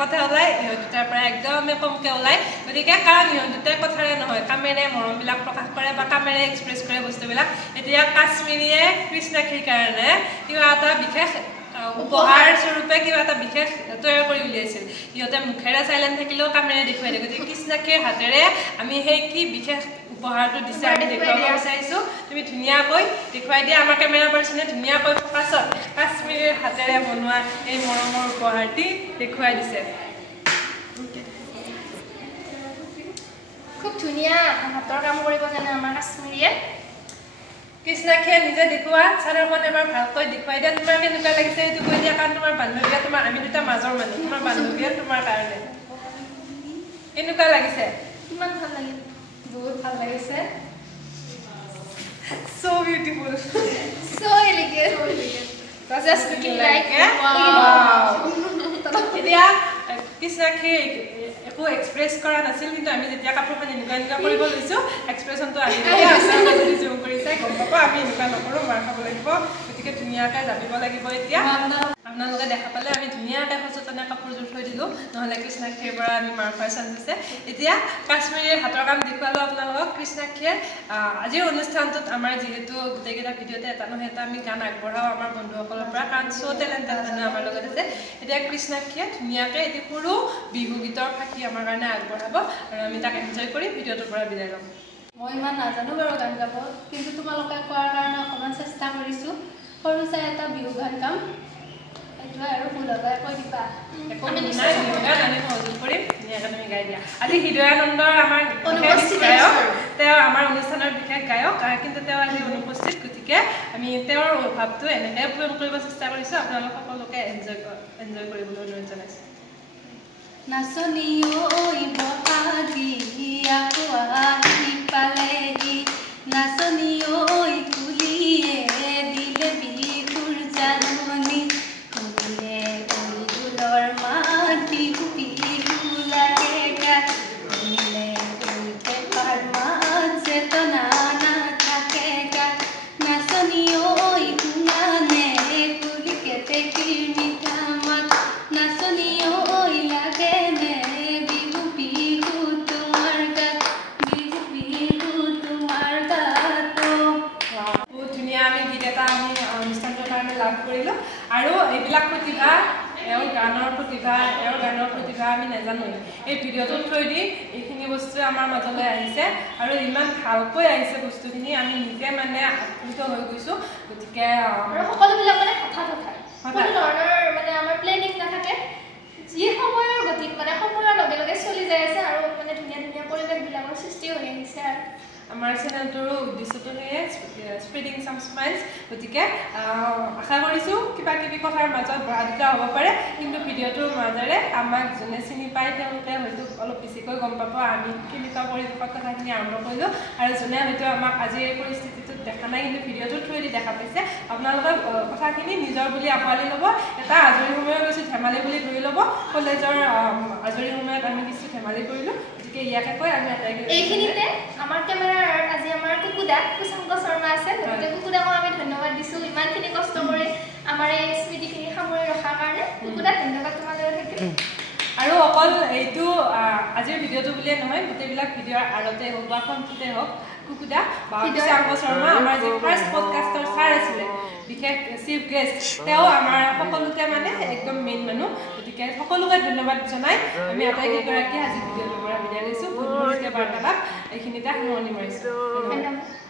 কথা ওলায় ইহঁত দুটাৰ পৰা একদমেই কমকৈ ওলায় গতিকে কাৰণ ইহঁত দুটাই কথাৰে নহয় কামেৰে মৰমবিলাক প্ৰকাশ কৰে বা কামেৰে এক্সপ্ৰেছ কৰে বস্তুবিলাক এতিয়া কাশ্মীৰীয়ে কৃষ্ণাক্ষীৰ কাৰণে কিবা এটা বিশেষ উপহাৰ স্বৰূপে কিবা এটা বিশেষ তৈয়াৰ কৰি উলিয়াইছিল ইহঁতে মুখেৰে চাইলেণ্ট থাকিলেও কামেৰে দেখুৱাই দিয়ে গতিকে কৃষ্ণাক্ষীৰ হাতেৰে আমি সেই কি বিশেষ উপহাৰটো দিছে আমি দেখুৱাব বিচাৰিছোঁ তুমি ধুনীয়াকৈ দেখুৱাই দিয়া আমাৰ কেমেৰা পাৰ্চনে ধুনীয়াকৈ ফকাছত কাশ্মীৰীৰ হাতেৰে বনোৱা এই মৰমৰ উপহাৰটি দেখুৱাই দিছে খুব ধুনীয়া হাতৰ কাম কৰিব জানে আমাৰ কাশ্মীৰীয়ে কৃষ্ণাক্ষীয়ে নিজে দেখুওৱা চাদৰখন এবাৰ ভালকৈ দেখুৱাই দিয়া তোমাৰ কেনেকুৱা লাগিছে সেইটো কৈ দিয়া কাৰণ তোমাৰ বান্ধৱীয়ে তোমাৰ আমি দুটা মাজৰ মানুহ তোমাৰ বান্ধৱীয়ে তোমাৰ কাৰণে কেনেকুৱা লাগিছে কিমান ভাল লাগিল বহুত ভাল লাগিছে so beautiful so elegant just looking like wow এতিয়া কৃষ্ণাক্ষী একো এক্সপ্ৰেছ কৰা নাছিল কিন্তু আমি যেতিয়া কাপোৰখন এনেকুৱা কৰিব লৈছোঁ এক্সপ্ৰেছনটো আহি যদি জুম কৰিছে গম পাব আমি এনেকুৱা নকৰোঁ মাৰ খাব লাগিব গতিকে ধুনীয়াকৈ জাপিব লাগিব এতিয়া আপোনালোকে দেখা পালে আমি ধুনীয়াকৈ সচেতনে কাপোৰযোৰ থৈ দিলোঁ নহ'লে কৃষ্ণাক্ষীৰ পৰা আমি মাৰ খোৱাৰ চান্স আছে এতিয়া কাশ্মীৰীৰ হাতৰ কাম দেখুৱালোঁ আপোনালোকক কৃষ্ণাক্ষীয়ে আজিৰ অনুষ্ঠানটোত আমাৰ যিহেতু গোটেইকেইটা ভিডিঅ'তে এটা নহয় এটা আমি গান আগবঢ়াওঁ আমাৰ বন্ধুসকলৰ পৰা কাৰণ চ' টেলেণ্টেড মানুহ আমাৰ লগত আছে এতিয়া কৃষ্ণাক্ষীয়ে ধুনীয়াকৈ এটি সৰু বিহু গীতৰ ফাঁকি আমাৰ কাৰণে আগবঢ়াব আৰু আমি তাক এনজয় কৰি ভিডিঅ'টোৰ পৰা বিদায় ল'ম মই ইমান নাজানো বাৰু গান গাব কিন্তু তোমালোকে কোৱাৰ কাৰণে অকণমান চেষ্টা কৰিছোঁ সৰু চাই এটা বিহু গান গাম এইটো আৰু ভুল হ'লে কৈ দিবা আমি সহযোগ কৰিম ধুনীয়াকৈ তুমি গাই দিয়া আজি হৃদয়ানন্দৰ আমাৰ গায়ক তেওঁ আমাৰ অনুষ্ঠানৰ বিশেষ গায়ক কিন্তু তেওঁ আজি অনুপস্থিত গতিকে আমি তেওঁৰ ভাৱটো এনেকৈ পূৰণ কৰিব চেষ্টা কৰিছোঁ আপোনালোক সকলোকে এনজয় কৰিবলৈ অনুৰোধ জনাইছোঁ নাচনি ঐ বহাগী আকৌ আহি পালেহি নাচনি ঐ কুলিয়ে দিলে বিহুৰ জাননী কুলিয়ে ঢোলৰ মাত বিহু বিহু লাগে গাত কুলিলে পেপাৰ মাত চেতনা নাথাকে গাত নাচনি ঐ শুনানে কুলি কেতেকীৰ মিঠা মাত নাচনি ঐ লাগে আৰু এইবিলাক প্ৰতিভা এওঁৰ গানৰ প্ৰতিভা আমি নাজানো এই ভিডিঅ'টোত থৈ দি এইখিনি বস্তু আমাৰ মাজলৈ আহিছে আৰু ইমান ভালকৈ আহিছে বস্তুখিনি আমি নিজে মানে আপ্লুত হৈ গৈছোঁ গতিকে সকলোবিলাক মানে হঠাৎ কোনো ধৰণৰ মানে আমাৰ প্লেনিং নাথাকে যি সময়ৰ গতিত মানে সময়ৰ লগে লগে চলি যাই আছে আৰু মানে ধুনীয়া ধুনীয়া পৰিৱেশবিলাকৰ সৃষ্টি হৈ আহিছে আৰু আমাৰ চেনেলটোৰো উদ্দেশ্যটো সেয়ে স্প্ৰেডিং চাম স্মাইলছ গতিকে আশা কৰিছোঁ কিবা কিবি কথাৰ মাজত বহা দুটা হ'ব পাৰে কিন্তু ভিডিঅ'টোৰ মাজেৰে আমাক যোনে চিনি পায় তেওঁলোকে হয়তো অলপ বেছিকৈ গম পাব আমি কেনেকুৱা পৰিৱেশত কথাখিনি আৰম্ভ কৰিলোঁ আৰু যোনে হয়তো আমাক আজিৰ এই পৰিস্থিতিটোত দেখা নাই কিন্তু ভিডিঅ'টোৰ থ্ৰুৱেদি দেখা পাইছে আপোনালোকে কথাখিনি নিজৰ বুলি আঁকোৱালি ল'ব এটা আজৰি সময়ত কিছু ধেমালি বুলি ধৰি ল'ব কলেজৰ আজৰি সময়ত আমি কিছু ধেমালি কৰিলোঁ গতিকে ইয়াকে কৈ আমি এইখিনিতে আমাৰ কেমেৰাৰ আজি আমাৰ কুকুদা কুশাংক শৰ্মা আছে গতিকে কুকুদাকো আমি ধন্যবাদ দিছোঁ ইমানখিনি কষ্ট কৰি আমাৰ এই স্মৃতিখিনি সামৰি ৰখাৰ কাৰণে কুকুদা ধন্যবাদ তোমালৈ থাকিল আৰু অকল এইটো আজিৰ ভিডিঅ'টো বুলিয়ে নহয় গোটেইবিলাক ভিডিঅ'ৰ আৰতে হওক বা ফোনটোতে হওক কুকুদা বা কুশাংক শৰ্মা আমাৰ যি ফাৰ্ষ্ট পডকাষ্টৰ ছাৰ আছিলে বিশেষ চিফ গেষ্ট তেওঁ আমাৰ সকলোতে মানে একদম মেইন মানুহ গতিকে সকলোকে ধন্যবাদ জনাই আমি আটাইকেইগৰাকী আজি ভিডিঅ'টোৰ পৰা বিদায় লৈছোঁ বন্ধুৰ সৈতে বাৰ্তালাপ এইখিনিতে সামৰণি মাৰিছোঁ ধন্যবাদ